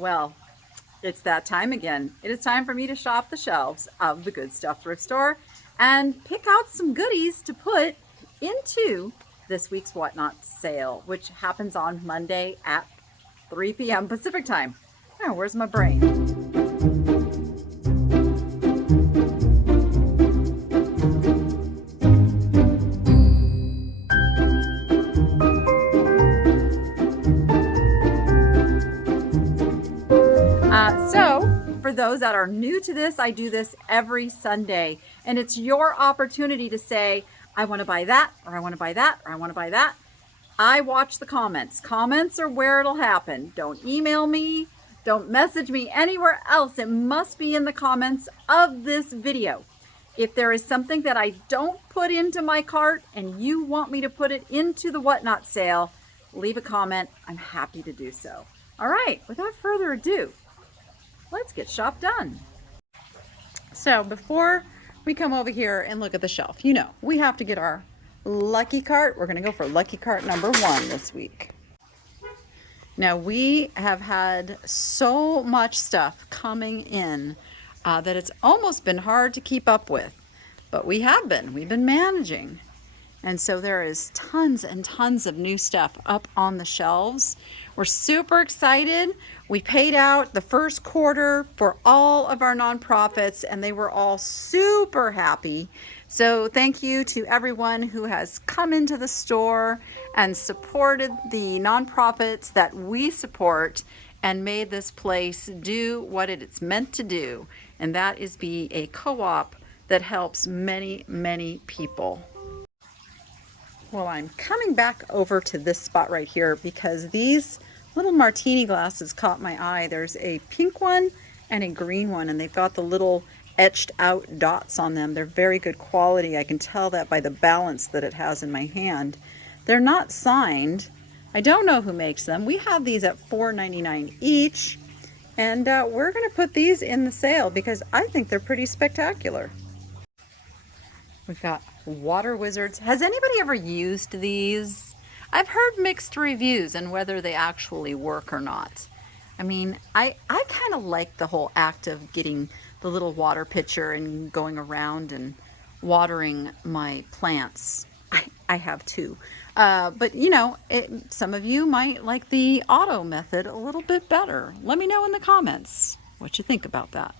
Well, it's that time again. It is time for me to shop the shelves of the Good Stuff thrift store and pick out some goodies to put into this week's Whatnot sale, which happens on Monday at 3 p.m. Pacific time. Now, where's my brain? For those that are new to this, I do this every Sunday, and it's your opportunity to say, I want to buy that, or I want to buy that, or I want to buy that. I watch the comments. Comments are where it'll happen. Don't email me. Don't message me anywhere else. It must be in the comments of this video. If there is something that I don't put into my cart and you want me to put it into the Whatnot sale, leave a comment. I'm happy to do so. All right, without further ado, let's get shop done. So before we come over here and look at the shelf, you know, we have to get our lucky cart. We're gonna go for lucky cart number 1 this week. Now we have had so much stuff coming in that it's almost been hard to keep up with, but we've been managing. And so there is tons and tons of new stuff up on the shelves. We're super excited. We paid out the first quarter for all of our nonprofits and they were all super happy. So thank you to everyone who has come into the store and supported the nonprofits that we support and made this place do what it's meant to do. And that is be a co-op that helps many, many people. Well, I'm coming back over to this spot right here because these little martini glasses caught my eye. There's a pink one and a green one, and they've got the little etched out dots on them. They're very good quality. I can tell that by the balance that it has in my hand. They're not signed. I don't know who makes them. We have these at $4.99 each, and we're going to put these in the sale because I think they're pretty spectacular. We've got water wizards. Has anybody ever used these? I've heard mixed reviews on whether they actually work or not. I mean, I kind of like the whole act of getting the little water pitcher and going around and watering my plants. I have two. But you know, some of you might like the auto method a little bit better. Let me know in the comments what you think about that.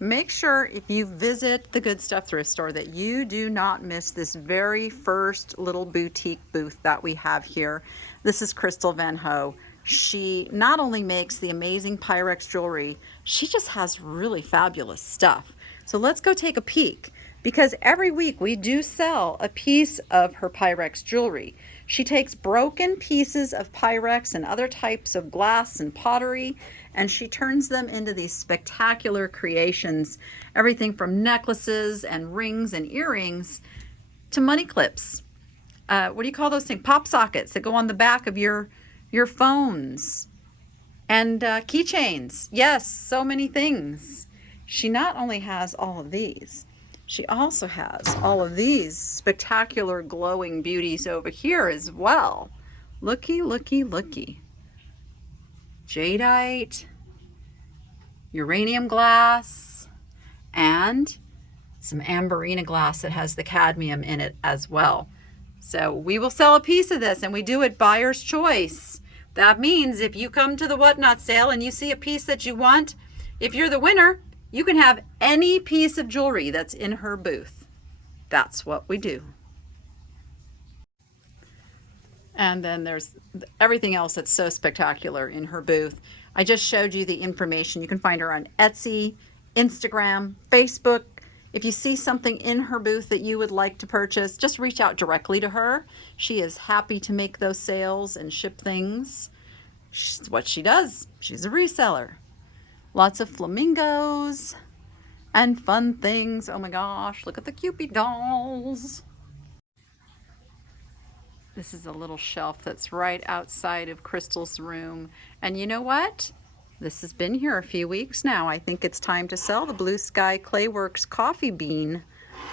Make sure if you visit the Good Stuff thrift store that you do not miss this very first little boutique booth that we have here. This is Crystal Van Hoe. She not only makes the amazing Pyrex jewelry, she just has really fabulous stuff. So let's go take a peek because every week we do sell a piece of her Pyrex jewelry. She takes broken pieces of Pyrex and other types of glass and pottery, and she turns them into these spectacular creations, everything from necklaces and rings and earrings to money clips. What do you call those things? Pop sockets that go on the back of your phones, and keychains. Yes, so many things. She not only has all of these, she also has all of these spectacular glowing beauties over here as well. Looky, looky, looky. Jadeite, uranium glass, and some amberina glass that has the cadmium in it as well. So we will sell a piece of this, and we do it buyer's choice. That means if you come to the Whatnot sale and you see a piece that you want, if you're the winner, you can have any piece of jewelry that's in her booth. That's what we do. And then there's everything else that's so spectacular in her booth. I just showed you the information. You can find her on Etsy, Instagram, Facebook. If you see something in her booth that you would like to purchase, just reach out directly to her. She is happy to make those sales and ship things. It's what she does. She's a reseller. Lots of flamingos and fun things. Oh my gosh, look at the Cupid dolls. This is a little shelf that's right outside of Crystal's room. And you know what? This has been here a few weeks now. I think it's time to sell the Blue Sky Clayworks coffee bean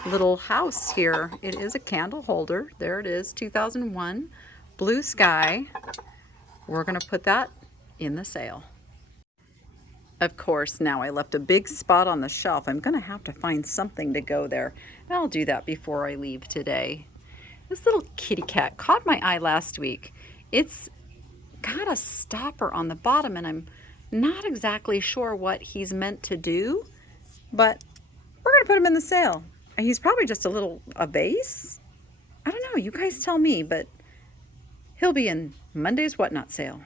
little house here. It is a candle holder. There it is, 2001. Blue Sky. we're going to put that in the sale. Of course, now I left a big spot on the shelf. I'm going to have to find something to go there. And I'll do that before I leave today. This little kitty cat caught my eye last week. It's got a stopper on the bottom, and I'm not exactly sure what he's meant to do, but we're going to put him in the sale. He's probably just a vase. I don't know. You guys tell me, but he'll be in Monday's Whatnot sale.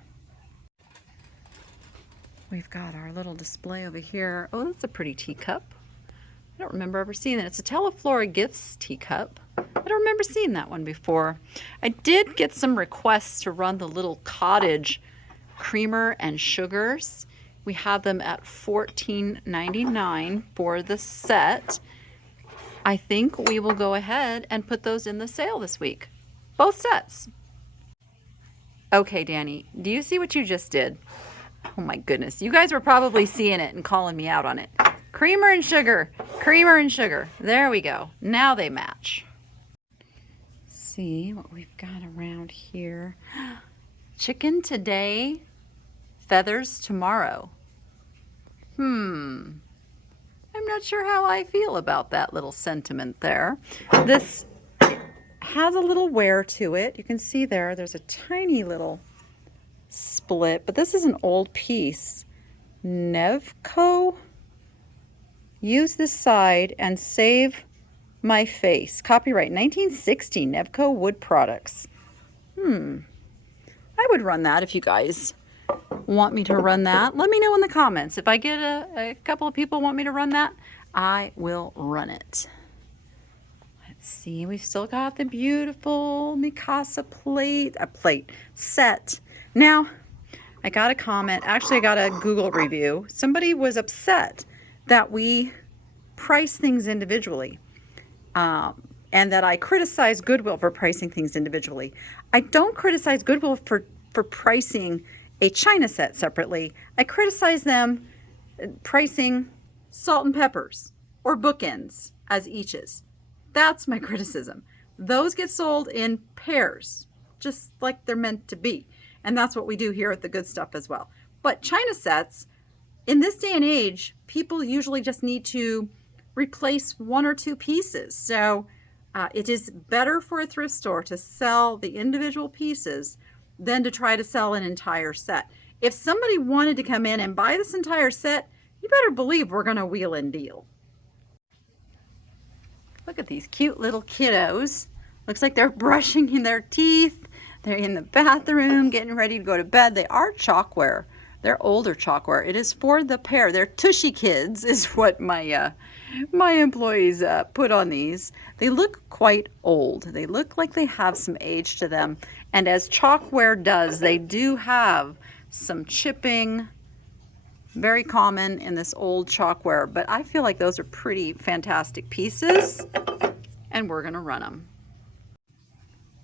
We've got our little display over here. Oh, that's a pretty teacup. I don't remember ever seeing that. It's a Teleflora Gifts teacup. I don't remember seeing that one before. I did get some requests to run the little cottage creamer and sugars. We have them at $14.99 for the set. I think we will go ahead and put those in the sale this week. Both sets. Okay, Danny, do you see what you just did? Oh my goodness. You guys were probably seeing it and calling me out on it. Creamer and sugar. Creamer and sugar. There we go. Now they match. See what we've got around here. Chicken today, feathers tomorrow. I'm not sure how I feel about that little sentiment there. This has a little wear to it. You can see there's a tiny little split, but this is an old piece. Nevco. Use this side and save my face. Copyright 1960, Nevco Wood Products. I would run that if you guys want me to run that. Let me know in the comments. If I get a couple of people want me to run that, I will run it. Let's see, we've still got the beautiful Mikasa plate set. Now, I got a comment, actually I got a Google review. Somebody was upset that we price things individually. And that I criticize Goodwill for pricing things individually. I don't criticize Goodwill for pricing a China set separately. I criticize them pricing salt and peppers or bookends as eaches. That's my criticism. Those get sold in pairs, just like they're meant to be. And that's what we do here at The Good Stuff as well. But China sets, in this day and age, people usually just need to replace one or two pieces. So it is better for a thrift store to sell the individual pieces than to try to sell an entire set. If somebody wanted to come in and buy this entire set, you better believe we're going to wheel and deal. Look at these cute little kiddos. Looks like they're brushing in their teeth. They're in the bathroom getting ready to go to bed. They are chalkware. They're older chalkware. It is for the pair. They're tushy kids is what my employees put on these. They look quite old. They look like they have some age to them. And as chalkware does, they do have some chipping. Very common in this old chalkware. But I feel like those are pretty fantastic pieces. And we're going to run them.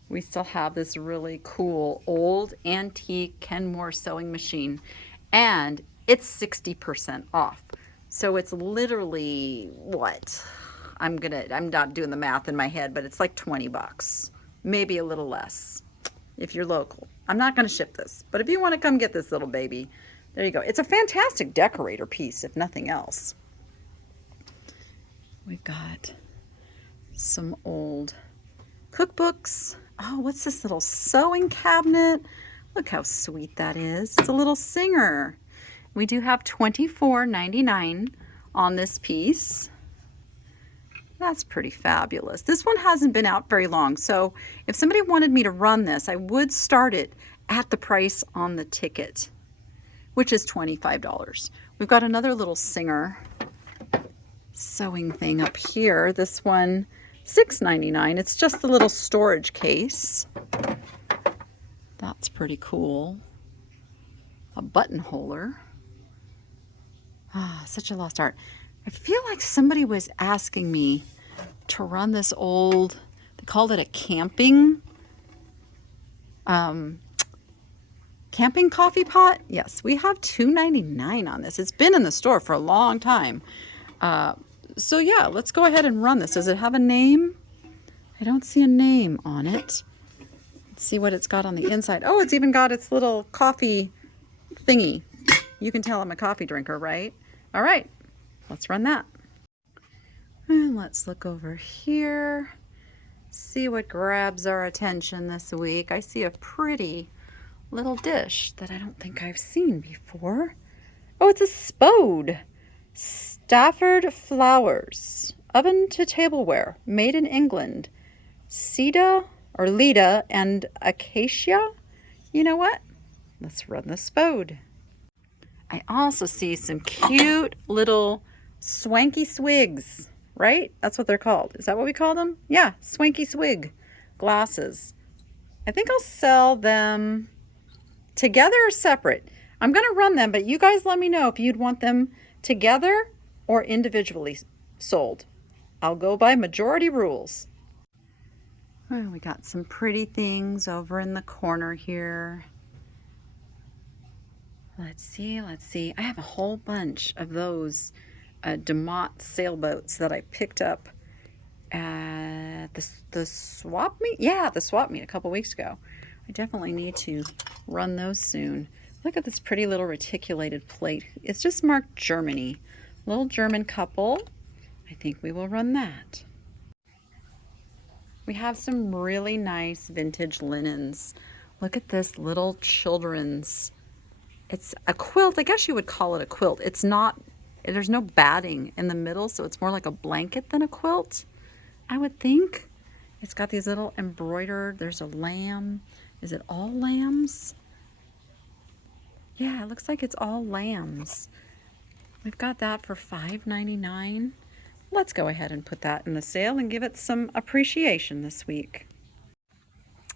We still have this really cool old antique Kenmore sewing machine. And it's 60% off. So it's literally what? I'm not doing the math in my head, but it's like 20 bucks, maybe a little less if you're local. I'm not going to ship this, but if you want to come get this little baby, there you go. It's a fantastic decorator piece, if nothing else. We've got some old cookbooks. Oh, what's this little sewing cabinet? Look how sweet that is. It's a little Singer. We do have $24.99 on this piece. That's pretty fabulous. This one hasn't been out very long, so if somebody wanted me to run this, I would start it at the price on the ticket, which is $25. We've got another little Singer sewing thing up here. This one, $6.99. It's just the little storage case. That's pretty cool. A buttonholer. Ah, such a lost art. I feel like somebody was asking me to run this old, they called it a camping coffee pot. Yes, we have $2.99 on this. It's been in the store for a long time. So yeah, let's go ahead and run this. Does it have a name? I don't see a name on it. Let's see what it's got on the inside. Oh, it's even got its little coffee thingy. You can tell I'm a coffee drinker, right? All right, let's run that. And let's look over here. See what grabs our attention this week. I see a pretty little dish that I don't think I've seen before. Oh, it's a spode. Stafford flowers. Oven to tableware. Made in England. Lida and acacia. You know what? Let's run the spode. I also see some cute little swanky swigs, right? That's what they're called. Is that what we call them? Yeah, swanky swig glasses. I think I'll sell them together or separate. I'm going to run them, but you guys let me know if you'd want them together or individually sold. I'll go by majority rules. Oh, we got some pretty things over in the corner here. Let's see. I have a whole bunch of those DeMott sailboats that I picked up at the swap meet. Yeah, the swap meet a couple weeks ago. I definitely need to run those soon. Look at this pretty little reticulated plate. It's just marked Germany. Little German couple. I think we will run that. We have some really nice vintage linens. Look at this little children's. It's a quilt. I guess you would call it a quilt. It's not, there's no batting in the middle, so it's more like a blanket than a quilt, I would think. It's got these little embroidered, there's a lamb. Is it all lambs? Yeah, it looks like it's all lambs. We've got that for $5.99. Let's go ahead and put that in the sale and give it some appreciation this week.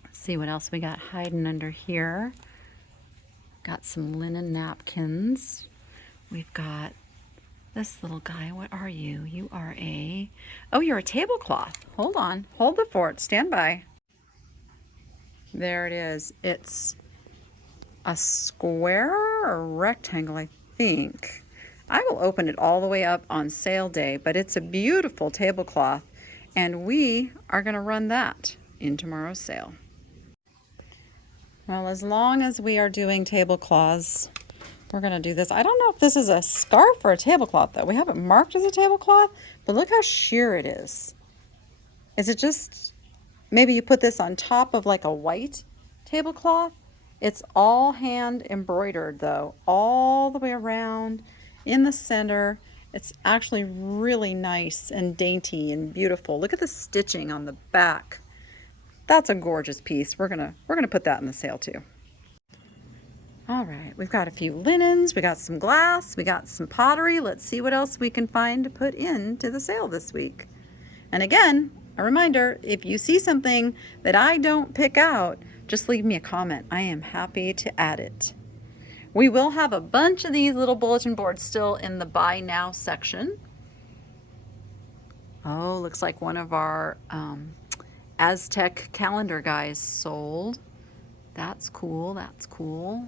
Let's see what else we got hiding under here. Got some linen napkins. We've got this little guy. What are you? You are a... Oh, you're a tablecloth. Hold on. Hold the fort. Stand by. There it is. It's a square or a rectangle, I think. I will open it all the way up on sale day, but it's a beautiful tablecloth, and we are going to run that in tomorrow's sale. Well, as long as we are doing tablecloths, we're going to do this. I don't know if this is a scarf or a tablecloth, though. We have it marked as a tablecloth, but look how sheer it is. Is it just, maybe you put this on top of like a white tablecloth? It's all hand embroidered, though, all the way around in the center. It's actually really nice and dainty and beautiful. Look at the stitching on the back. That's a gorgeous piece. We're gonna put that in the sale too. All right, we've got a few linens, we got some glass, we got some pottery. Let's see what else we can find to put into the sale this week. And again, a reminder, if you see something that I don't pick out, just leave me a comment. I am happy to add it. We will have a bunch of these little bulletin boards still in the buy now section. Oh, looks like one of our Aztec calendar guys sold. That's cool. That's cool.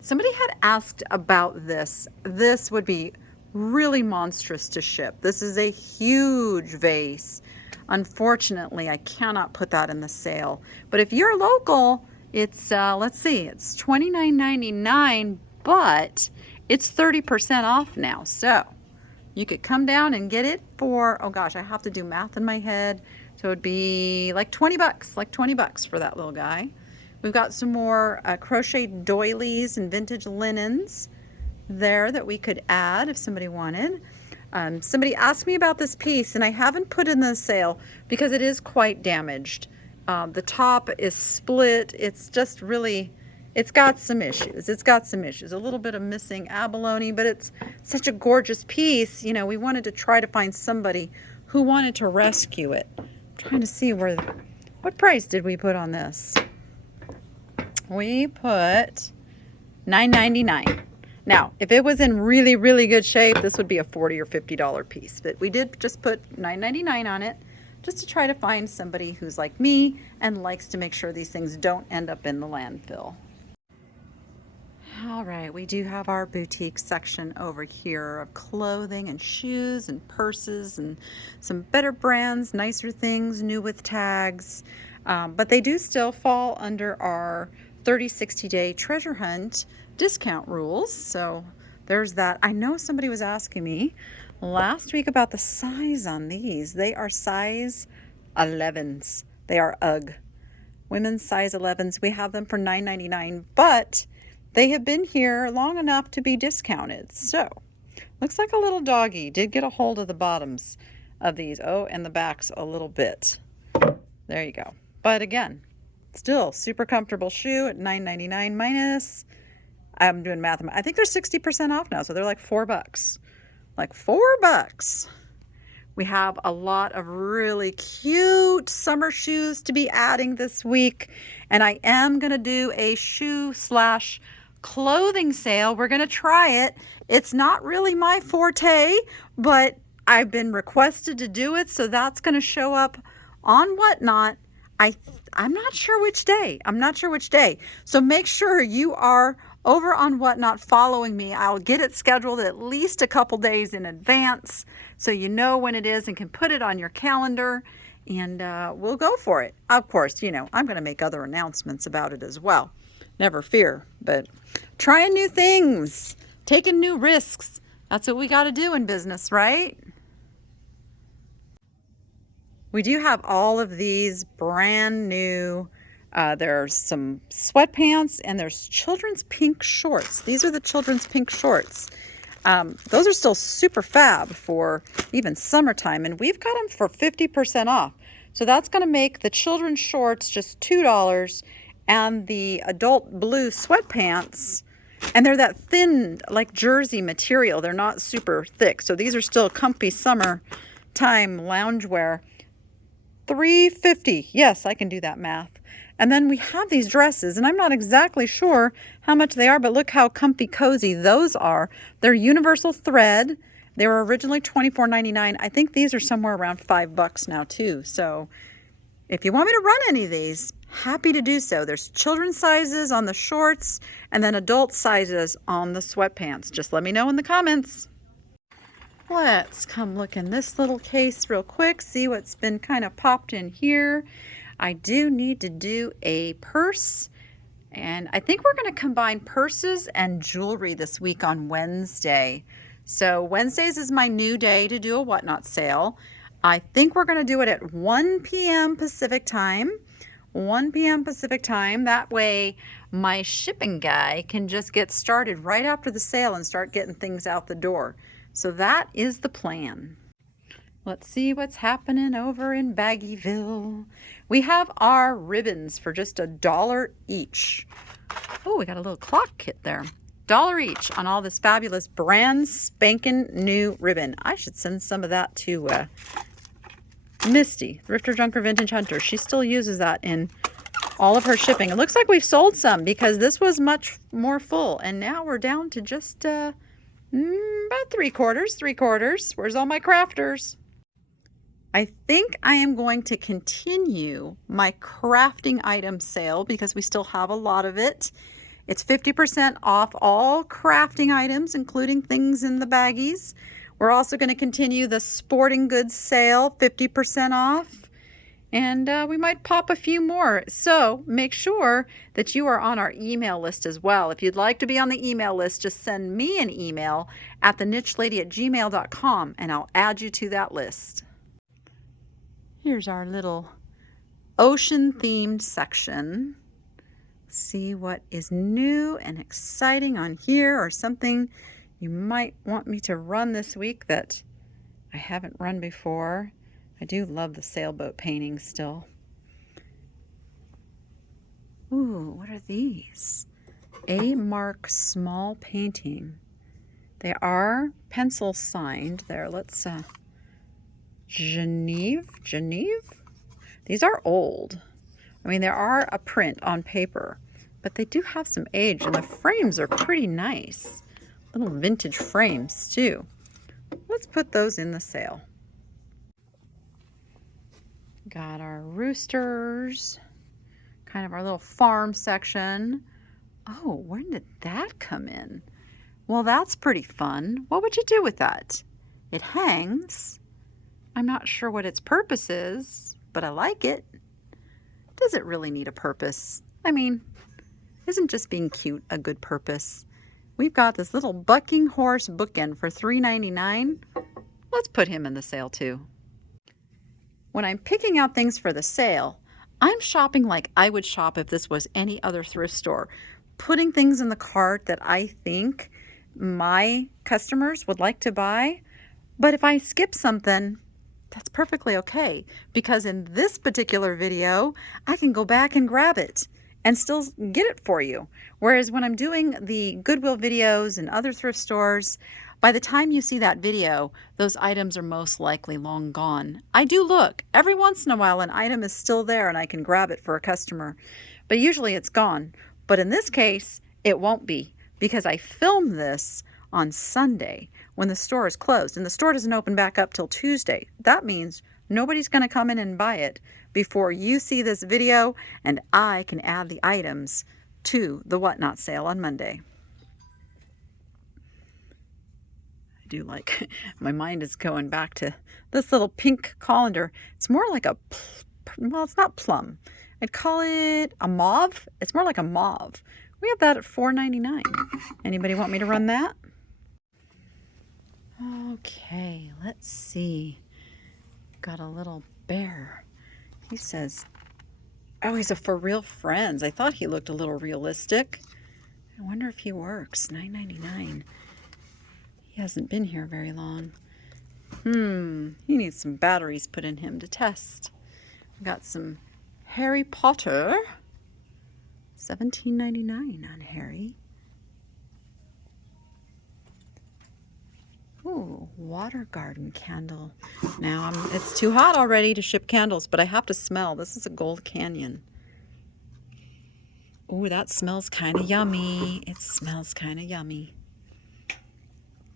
Somebody had asked about this. This would be really monstrous to ship. This is a huge vase. Unfortunately, I cannot put that in the sale. But if you're local, it's let's see, it's $29.99, but it's 30% off now. So you could come down and get it for, oh gosh, I have to do math in my head. So it'd be like 20 bucks, like 20 bucks for that little guy. We've got some more crochet doilies and vintage linens there that we could add if somebody wanted. Somebody asked me about this piece, and I haven't put it in the sale because it is quite damaged. The top is split. It's just really, it's got some issues. It's got some issues. A little bit of missing abalone, but it's such a gorgeous piece. You know, we wanted to try to find somebody who wanted to rescue it. Trying to see what price did we put on this? We put $9.99. Now, if it was in really, really good shape, this would be a $40 or $50 piece. But we did just put $9.99 on it, just to try to find somebody who's like me and likes to make sure these things don't end up in the landfill. All right, we do have our boutique section over here of clothing and shoes and purses and some better brands, nicer things, new with tags. But they do still fall under our 30-60-day treasure hunt discount rules. So there's that. I know somebody was asking me last week about the size on these. They are size 11s. They are UGG. Women's size 11s. We have them for $9.99, but they have been here long enough to be discounted. So looks like a little doggy did get a hold of the bottoms of these. Oh, and the backs a little bit. There you go. But again, still super comfortable shoe at $9.99 minus, I'm doing math. I think they're 60% off now. So they're like $4. Like $4. We have a lot of really cute summer shoes to be adding this week. And I am going to do a shoe/clothing sale. We're going to try it. It's not really my forte, but I've been requested to do it. So that's going to show up on Whatnot. I'm not sure which day. So make sure you are over on Whatnot following me. I'll get it scheduled at least a couple days in advance so you know when it is and can put it on your calendar, and we'll go for it. Of course, I'm going to make other announcements about it as well. Never fear. But trying new things, taking new risks. That's what we got to do in business, right? We do have all of these brand new. There's some sweatpants and there's children's pink shorts. These are the children's pink shorts. Those are still super fab for even summertime, and we've got them for 50% off. So that's going to make the children's shorts just $2 and the adult blue sweatpants, and they're that thin like jersey material. They're not super thick. So these are still comfy summertime loungewear. $3.50. Yes, I can do that math. And then we have these dresses, and I'm not exactly sure how much they are, but look how comfy cozy those are. They're universal thread. They were originally $24.99. I think these are somewhere around $5 now too. So if you want me to run any of these, happy to do so. There's children's sizes on the shorts and then adult sizes on the sweatpants. Just let me know in the comments. Let's come look in this little case real quick, see what's been kind of popped in here. I do need to do a purse, and I think we're going to combine purses and jewelry this week on Wednesday. So Wednesdays is my new day to do a Whatnot sale. I think we're going to do it at 1 p.m. Pacific time. 1 p.m. Pacific time. That way my shipping guy can just get started right after the sale and start getting things out the door. So that is the plan. Let's see what's happening over in Baggyville. We have our ribbons for just $1 each. Oh, we got a little clock kit there. $1 each on all this fabulous brand spanking new ribbon. I should send some of that to Misty, Thrifter, Junker, Vintage Hunter. She still uses that in all of her shipping. It looks like we've sold some because this was much more full. And now we're down to just about 3/4. Where's all my crafters? I think I am going to continue my crafting item sale because we still have a lot of it. It's 50% off all crafting items, including things in the baggies. We're also going to continue the sporting goods sale, 50% off. And we might pop a few more. So make sure that you are on our email list as well. If you'd like to be on the email list, just send me an email at thenichelady@gmail.com and I'll add you to that list. Here's our little ocean themed section. See what is new and exciting on here, or something you might want me to run this week that I haven't run before. I do love the sailboat paintings still. Ooh, what are these? A Mark small painting. They are pencil signed there. Let's Geneve. These are old. I mean, there are a print on paper, but they do have some age, and the frames are pretty nice. Little vintage frames too. Let's put those in the sale. Got our roosters, kind of our little farm section. Oh, when did that come in? Well, that's pretty fun. What would you do with that? It hangs. I'm not sure what its purpose is, but I like it. Does it really need a purpose? I mean, isn't just being cute a good purpose? We've got this little bucking horse bookend for $3.99. Let's put him in the sale too. When I'm picking out things for the sale, I'm shopping like I would shop if this was any other thrift store. Putting things in the cart that I think my customers would like to buy. But if I skip something, that's perfectly okay, because in this particular video, I can go back and grab it and still get it for you. Whereas when I'm doing the Goodwill videos and other thrift stores, by the time you see that video, those items are most likely long gone. I do look. Every once in a while, an item is still there and I can grab it for a customer, but usually it's gone. But in this case, it won't be, because I filmed this on Sunday when the store is closed, and the store doesn't open back up till Tuesday. That means nobody's going to come in and buy it before you see this video, and I can add the items to the Whatnot sale on Monday. I do like, my mind is going back to this little pink colander. It's more like a, well, it's not plum. I'd call it a mauve. It's more like a mauve. We have that at $4.99. Anybody want me to run that? Okay, let's see. Got a little bear. He says, oh, he's a For Real Friends. I thought he looked a little realistic. I wonder if he works. $9.99. He hasn't been here very long. He needs some batteries put in him to test. We got some Harry Potter. $17.99 on Harry. Ooh, water garden candle. Now, it's too hot already to ship candles, but I have to smell. This is a Gold Canyon. Ooh, that smells kind of yummy. It smells kind of yummy.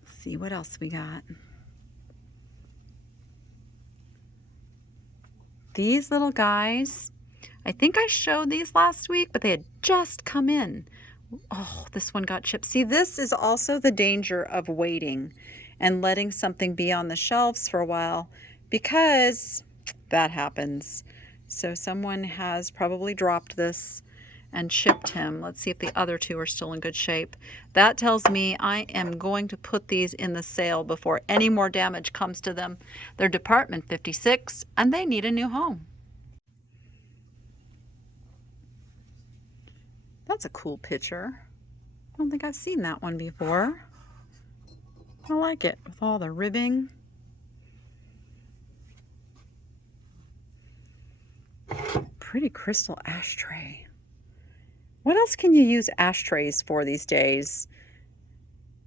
Let's see what else we got. These little guys, I think I showed these last week, but they had just come in. Oh, this one got chipped. See, this is also the danger of waiting and letting something be on the shelves for a while, because that happens. So someone has probably dropped this and chipped him. Let's see if the other two are still in good shape. That tells me I am going to put these in the sale before any more damage comes to them. They're Department 56 and they need a new home. That's a cool picture. I don't think I've seen that one before. I like it with all the ribbing. Pretty crystal ashtray. What else can you use ashtrays for these days?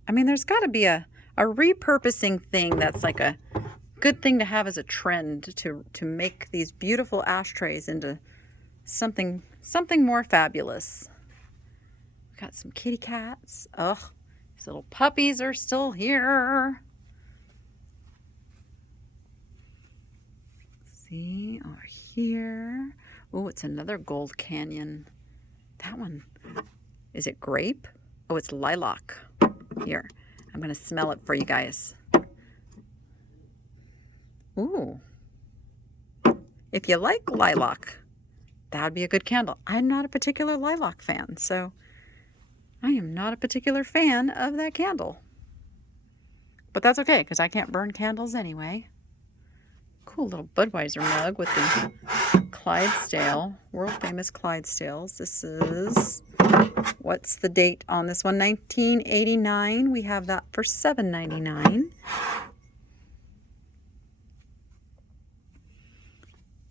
I mean, there's got to be a repurposing thing that's like a good thing to have as a trend to make these beautiful ashtrays into something more fabulous. We got some kitty cats. Ugh. These little puppies are still here. See, over here. Oh, it's another Gold Canyon. That one, is it grape? Oh, it's lilac. Here, I'm going to smell it for you guys. Ooh. If you like lilac, that would be a good candle. I'm not a particular lilac fan, so I am not a particular fan of that candle. But that's okay, because I can't burn candles anyway. Cool little Budweiser mug with the Clydesdale, world famous Clydesdales. This is, what's the date on this one? 1989. We have that for $7.99.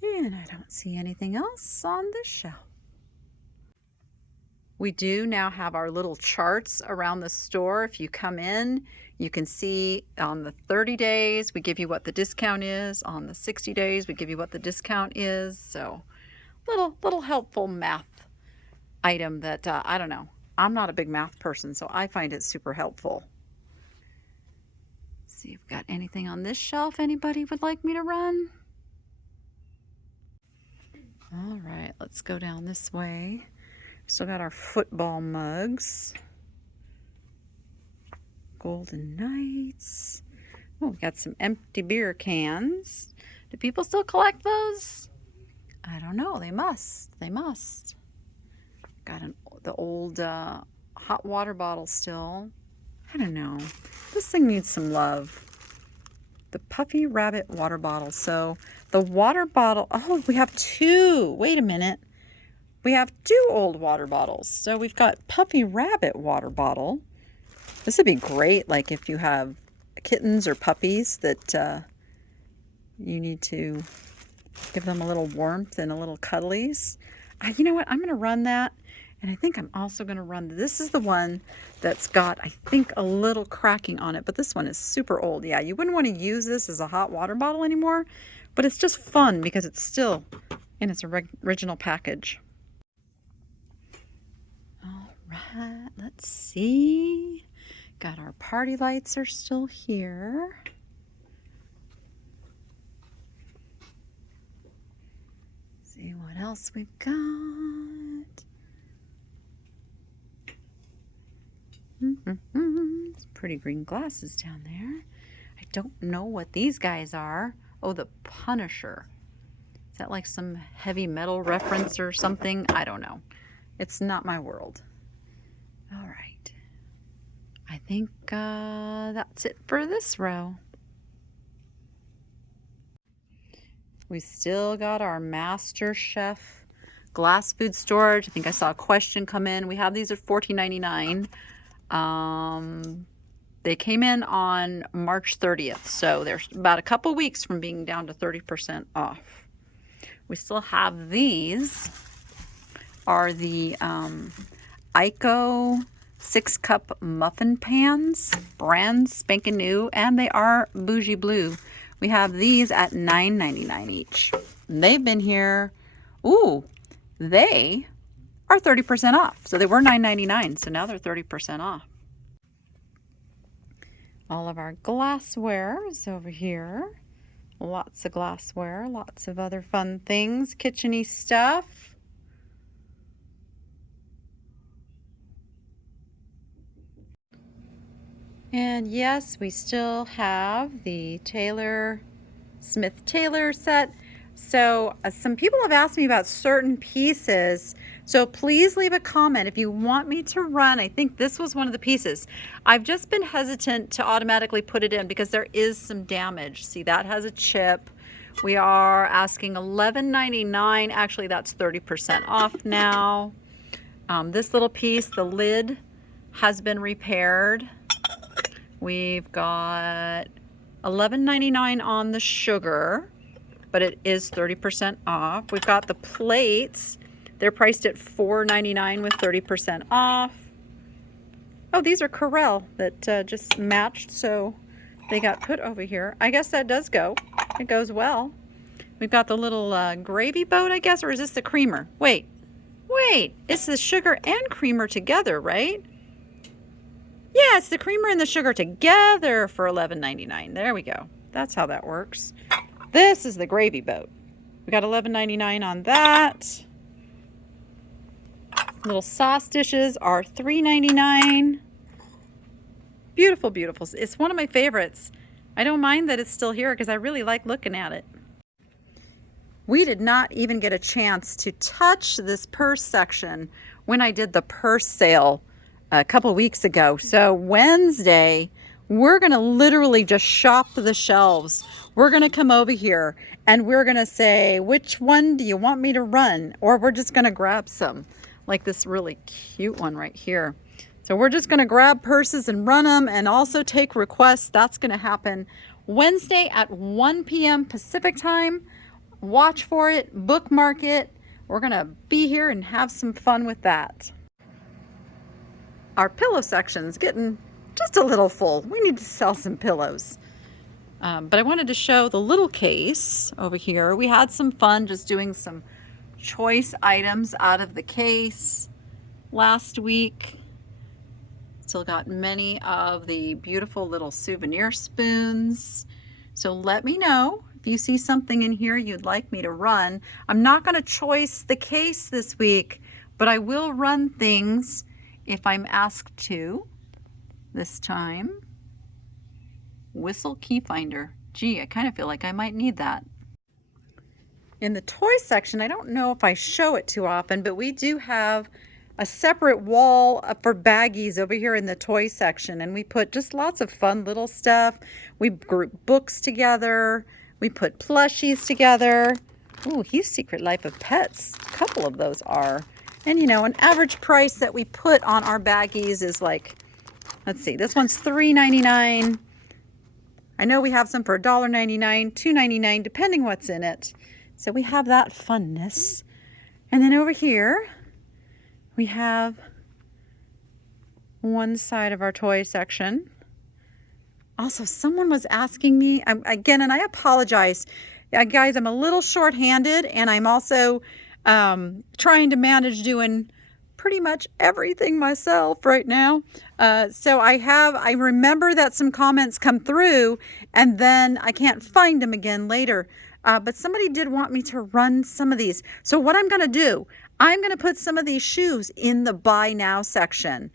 And I don't see anything else on this shelf. We do now have our little charts around the store. If you come in, you can see on the 30 days, we give you what the discount is. On the 60 days, we give you what the discount is. So little helpful math item that, I don't know. I'm not a big math person, so I find it super helpful. Let's see if we've got anything on this shelf anybody would like me to run. All right, let's go down this way. Still got our football mugs. Golden Knights. Oh, we got some empty beer cans. Do people still collect those? I don't know. They must. They must. Got the old hot water bottle still. I don't know. This thing needs some love. The Puffy Rabbit water bottle. So the water bottle. Oh, we have two. Wait a minute. We have two old water bottles. So we've got Puffy Rabbit water bottle. This would be great, like if you have kittens or puppies that you need to give them a little warmth and a little cuddlies. You know what? I'm going to run that. And I think I'm also going to run, this is the one that's got, I think, a little cracking on it. But this one is super old. Yeah, you wouldn't want to use this as a hot water bottle anymore. But it's just fun because it's still in its original package. All right, let's see. Got our party lights are still here. See what else we've got. Some pretty green glasses down there. I don't know what these guys are. Oh, the Punisher. Is that like some heavy metal reference or something? I don't know. It's not my world. All right. I think that's it for this row. We still got our Master Chef glass food storage. I think I saw a question come in. We have these at $14.99. They came in on March 30th, so they're about a couple weeks from being down to 30% off. We still have these. Are the Ico 6-cup muffin pans, brand spanking new, and they are bougie blue. We have these at $9.99 each. And they've been here, ooh, they are 30% off. So they were $9.99, so now they're 30% off. All of our glassware is over here. Lots of glassware, lots of other fun things, kitchen-y stuff. And yes, we still have the Smith Taylor set. So some people have asked me about certain pieces. So please leave a comment if you want me to run. I think this was one of the pieces. I've just been hesitant to automatically put it in because there is some damage. See, that has a chip. We are asking $11.99. Actually, that's 30% off now. This little piece, the lid has been repaired. We've got $11.99 on the sugar, but it is 30% off. We've got the plates. They're priced at $4.99 with 30% off. Oh, these are Corelle that just matched, so they got put over here. I guess that does go. It goes well. We've got the little gravy boat, I guess, or is this the creamer? Wait, it's the sugar and creamer together, right? Yeah, it's the creamer and the sugar together for $11.99. There we go. That's how that works. This is the gravy boat. We got $11.99 on that. Little sauce dishes are $3.99. Beautiful, beautiful. It's one of my favorites. I don't mind that it's still here because I really like looking at it. We did not even get a chance to touch this purse section when I did the purse sale a couple weeks ago. So Wednesday, we're going to literally just shop the shelves. We're going to come over here and we're going to say, which one do you want me to run? Or we're just going to grab some, like this really cute one right here. So we're just going to grab purses and run them and also take requests. That's going to happen Wednesday at 1 p.m. Pacific time. Watch for it, bookmark it. We're going to be here and have some fun with that. Our pillow section's getting just a little full. We need to sell some pillows. But I wanted to show the little case over here. We had some fun just doing some choice items out of the case last week. Still got many of the beautiful little souvenir spoons. So let me know if you see something in here you'd like me to run. I'm not going to choice the case this week, but I will run things if I'm asked to. This time, whistle key finder. Gee, I kind of feel like I might need that. In the toy section, I don't know if I show it too often, but we do have a separate wall for baggies over here in the toy section, and we put just lots of fun little stuff. We group books together. We put plushies together. Ooh, he's Secret Life of Pets. A couple of those are. And you know, an average price that we put on our baggies is like, let's see, this one's $3.99. I know we have some for $1.99, $2.99, depending what's in it. So we have that funness. And then over here, we have one side of our toy section. Also, someone was asking me, again, and I apologize. Guys, I'm a little short-handed, and I'm also trying to manage doing pretty much everything myself right now. So I remember that some comments come through, and then I can't find them again later. But somebody did want me to run some of these. So what I'm going to do, I'm going to put some of these shoes in the buy now section.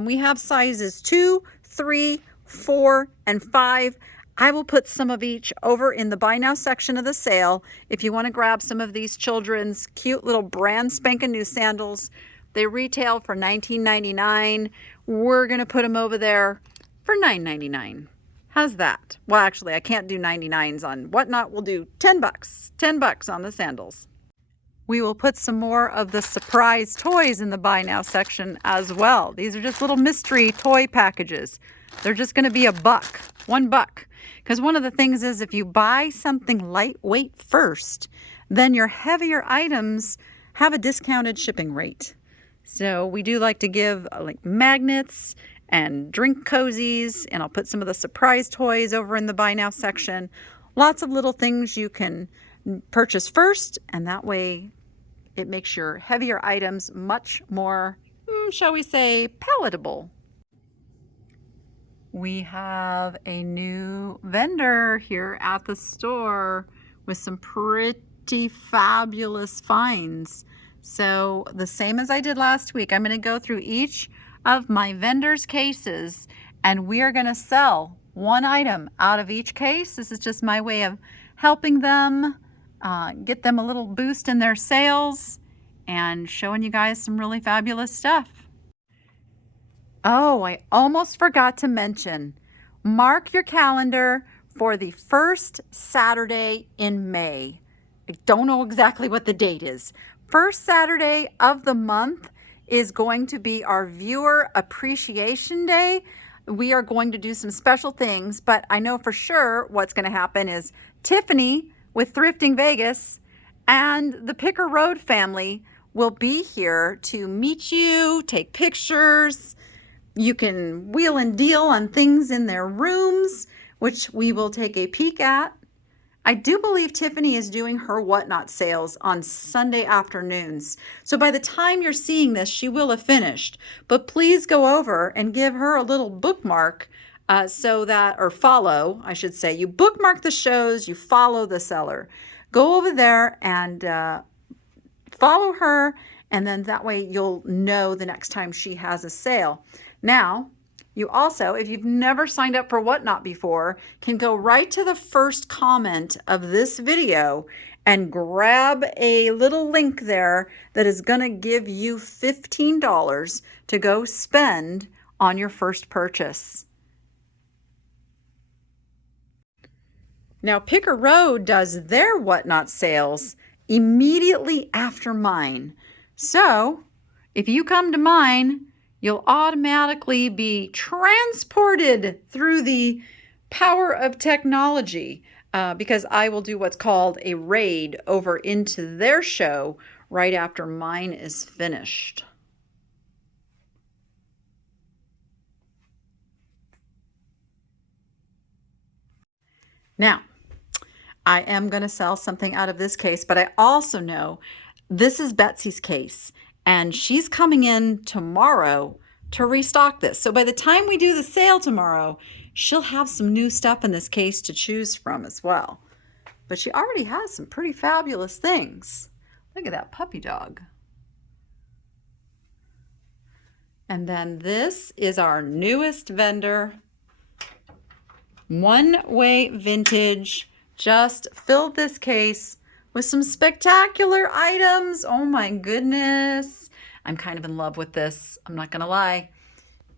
We have sizes 2, 3, 4, and 5. I will put some of each over in the buy now section of the sale. If you want to grab some of these children's cute little brand spanking new sandals, they retail for $19.99. We're going to put them over there for $9.99. How's that? Well, actually, I can't do 99s on whatnot. We'll do 10 bucks. 10 bucks on the sandals. We will put some more of the surprise toys in the buy now section as well. These are just little mystery toy packages. They're just going to be $1, $1. Because one of the things is if you buy something lightweight first, then your heavier items have a discounted shipping rate. So we do like to give like magnets and drink cozies, and I'll put some of the surprise toys over in the buy now section. Lots of little things you can purchase first, and that way it makes your heavier items much more, shall we say, palatable. We have a new vendor here at the store with some pretty fabulous finds. So the same as I did last week, I'm going to go through each of my vendors' cases, and we are going to sell one item out of each case. This is just my way of helping them get them a little boost in their sales and showing you guys some really fabulous stuff. Oh, I almost forgot to mention, mark your calendar for the first Saturday in May. I don't know exactly what the date is. First Saturday of the month is going to be our Viewer Appreciation Day. We are going to do some special things, but I know for sure what's going to happen is Tiffany with Thrifting Vegas and the Picker Road family will be here to meet you, take pictures. You can wheel and deal on things in their rooms, which we will take a peek at. I do believe Tiffany is doing her whatnot sales on Sunday afternoons. So by the time you're seeing this, she will have finished. But please go over and give her a little bookmark or follow, I should say. You bookmark the shows, you follow the seller. Go over there and follow her, and then that way you'll know the next time she has a sale. Now, you also, if you've never signed up for Whatnot before, can go right to the first comment of this video and grab a little link there that is going to give you $15 to go spend on your first purchase. Now, Picker Road does their Whatnot sales immediately after mine. So, if you come to mine, you'll automatically be transported through the power of technology because I will do what's called a raid over into their show right after mine is finished. Now, I am going to sell something out of this case, but I also know this is Betsy's case. And she's coming in tomorrow to restock this. So by the time we do the sale tomorrow, she'll have some new stuff in this case to choose from as well. But she already has some pretty fabulous things. Look at that puppy dog. And then this is our newest vendor. One Way Vintage just filled this case with some spectacular items. Oh my goodness. I'm kind of in love with this. I'm not gonna lie.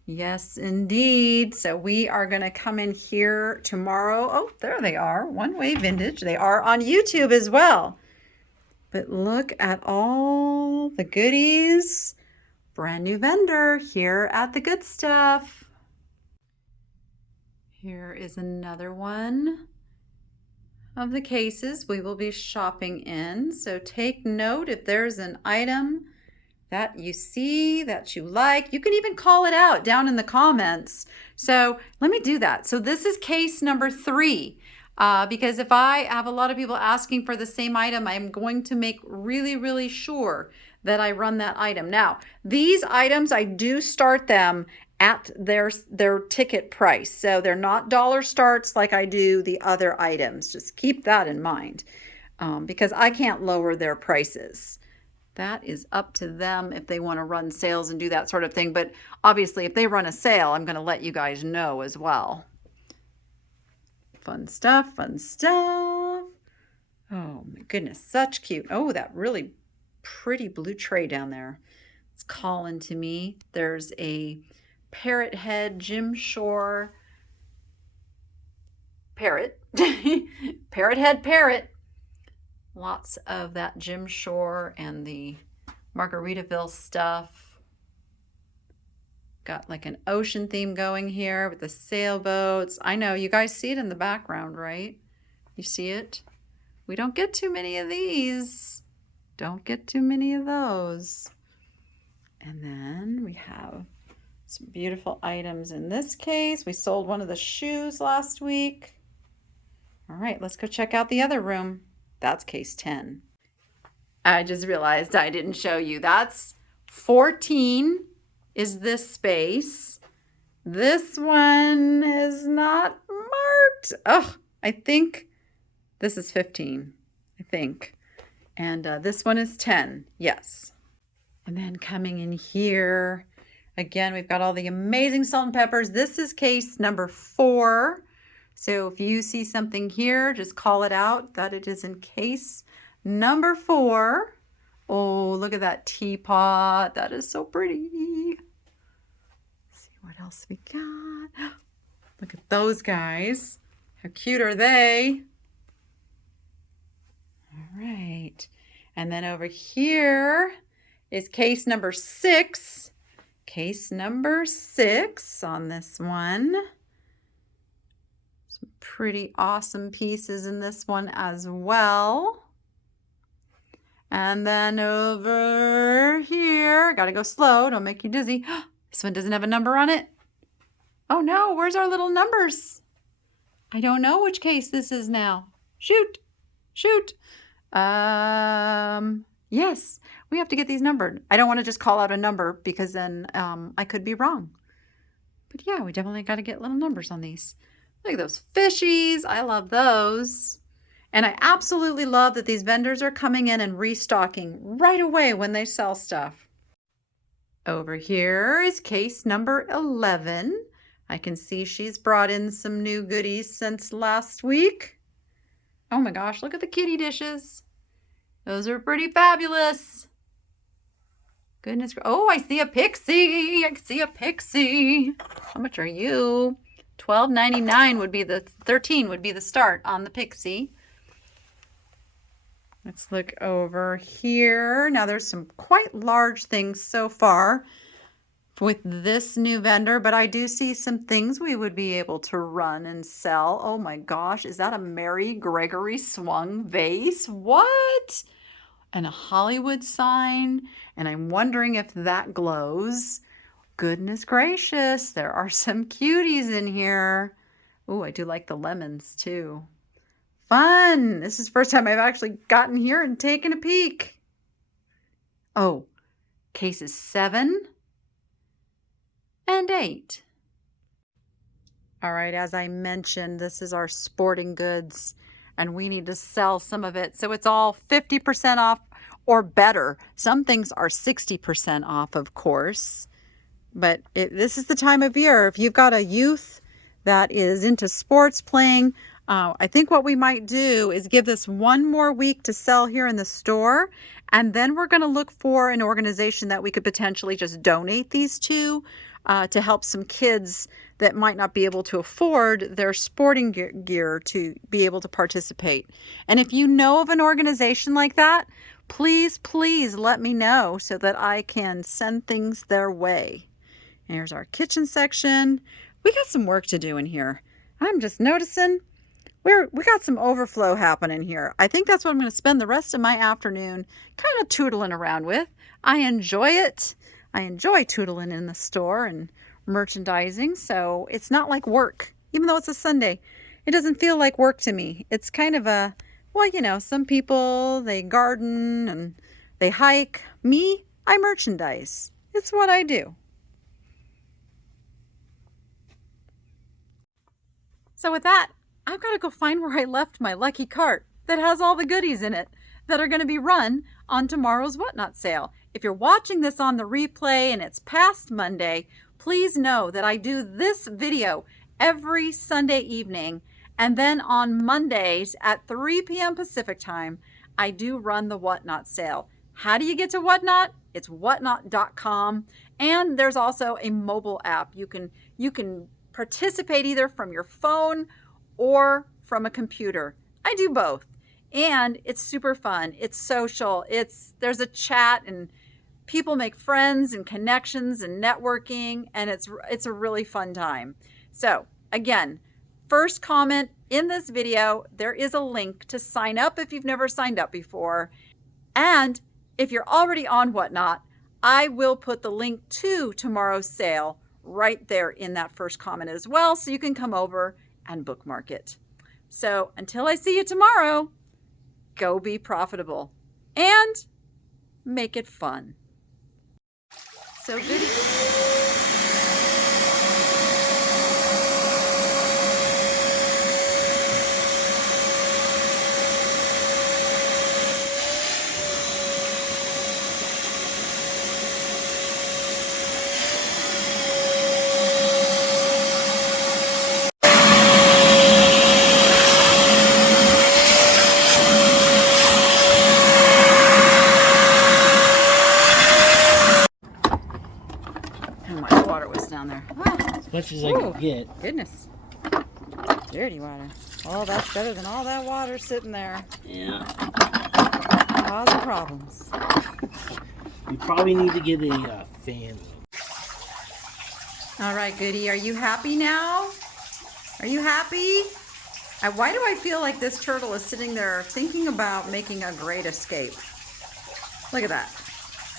Yes, indeed. So we are gonna come in here tomorrow. Oh, there they are. One Way Vintage. They are on YouTube as well. But look at all the goodies. Brand new vendor here at the Good Stuff. Here is another one of the cases we will be shopping in. So take note if there's an item that you see that you like. You can even call it out down in the comments. So let me do that. So this is case number 3. Because if I have a lot of people asking for the same item, I'm going to make really, really sure that I run that item. Now, these items, I do start them at their ticket price. So they're not dollar starts like I do the other items. Just keep that in mind because I can't lower their prices. That is up to them if they want to run sales and do that sort of thing. But obviously, if they run a sale, I'm going to let you guys know as well. Fun stuff, fun stuff. Oh my goodness, such cute. Oh, that really pretty blue tray down there. It's calling to me. There's a parrot head Jim Shore parrot. Parrot head parrot. Lots of that Jim Shore and the Margaritaville stuff. Got like an ocean theme going here with the sailboats. I know, you guys see it in the background, right? You see it? We don't get too many of these. Don't get too many of those. And then we have some beautiful items in this case. We sold one of the shoes last week. All right, let's go check out the other room. That's case 10. I just realized I didn't show you. That's 14 is this space. This one is not marked. Oh, I think this is 15, I think. And this one is 10, yes. And then coming in here, again, we've got all the amazing salt and peppers. This is case number 4. So if you see something here, just call it out that it is in case number 4. Oh, look at that teapot. That is so pretty. Let's see what else we got. Look at those guys. How cute are they? All right. And then over here is case number 6. Case number 6 on this one. Some pretty awesome pieces in this one as well. And then over here, gotta go slow, don't make you dizzy. This one doesn't have a number on it. Oh no, where's our little numbers? I don't know which case this is now. Shoot. Yes, we have to get these numbered. I don't want to just call out a number because then I could be wrong. But yeah, we definitely got to get little numbers on these. Look at those fishies. I love those. And I absolutely love that these vendors are coming in and restocking right away when they sell stuff. Over here is case number 11. I can see she's brought in some new goodies since last week. Oh my gosh, look at the kitty dishes. Those are pretty fabulous. Goodness. Oh, I see a pixie. I see a pixie. How much are you? $12.99 would be the, $13 would be the start on the pixie. Let's look over here. Now there's some quite large things so far with this new vendor, but I do see some things we would be able to run and sell. Oh my gosh, is that a Mary Gregory swung vase? What? And a Hollywood sign, and I'm wondering if that glows. Goodness gracious, there are some cuties in here. Oh, I do like the lemons too. Fun. This is the first time I've actually gotten here and taken a peek. Oh, cases 7 and 8. All right, as I mentioned, this is our sporting goods and we need to sell some of it. So it's all 50% off or better. Some things are 60% off, of course. But this is the time of year. If you've got a youth that is into sports playing, I think what we might do is give this one more week to sell here in the store, and then we're going to look for an organization that we could potentially just donate these to help some kids that might not be able to afford their sporting gear to be able to participate. And if you know of an organization like that, please, please let me know so that I can send things their way. And here's our kitchen section. We got some work to do in here. I'm just noticing we got some overflow happening here. I think that's what I'm going to spend the rest of my afternoon kind of tootling around with. I enjoy it. I enjoy tootling in the store and merchandising, so it's not like work. Even though it's a Sunday, it doesn't feel like work to me. It's kind of a, well, you know, some people, they garden and they hike. Me, I merchandise. It's what I do. So with that, I've got to go find where I left my lucky cart that has all the goodies in it that are going to be run on tomorrow's Whatnot sale. If you're watching this on the replay and it's past Monday, please know that I do this video every Sunday evening, and then on Mondays at 3 p.m. Pacific time, I do run the Whatnot sale. How do you get to Whatnot? It's whatnot.com, and there's also a mobile app. You can participate either from your phone or from a computer. I do both. And it's super fun. It's social. There's a chat and people make friends and connections and networking, and it's a really fun time. So again, first comment in this video, there is a link to sign up if you've never signed up before. And if you're already on Whatnot, I will put the link to tomorrow's sale right there in that first comment as well, so you can come over and bookmark it. So until I see you tomorrow, go be profitable and make it fun. So good. How much water was down there? As much as I could get. Goodness. Dirty water. Oh, that's better than all that water sitting there. Yeah. Causing problems. You probably need to get a fan. All right, Goody. Are you happy now? Are you happy? Why do I feel like this turtle is sitting there thinking about making a great escape? Look at that.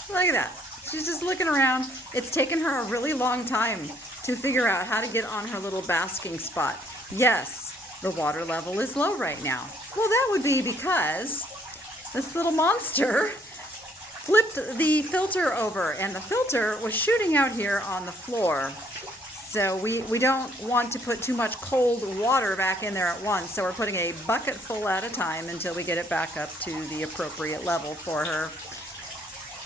Look at that. She's just looking around. It's taken her a really long time to figure out how to get on her little basking spot. Yes, the water level is low right now. Well, that would be because this little monster flipped the filter over, and the filter was shooting out here on the floor. So we don't want to put too much cold water back in there at once. So we're putting a bucket full at a time until we get it back up to the appropriate level for her.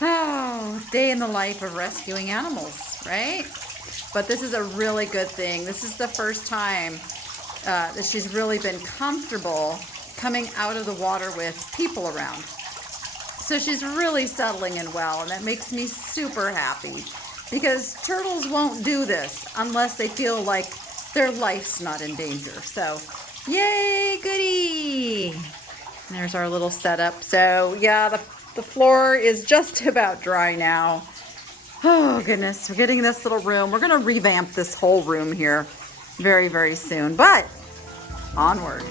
Oh, day in the life of rescuing animals, right? But this is a really good thing. This is the first time that she's really been comfortable coming out of the water with people around. So she's really settling in well, and that makes me super happy, because turtles won't do this unless they feel like their life's not in danger. So, yay, Goody! There's our little setup. So, yeah, the floor is just about dry now. Oh, goodness. We're getting this little room. We're going to revamp this whole room here very, very soon. But onward.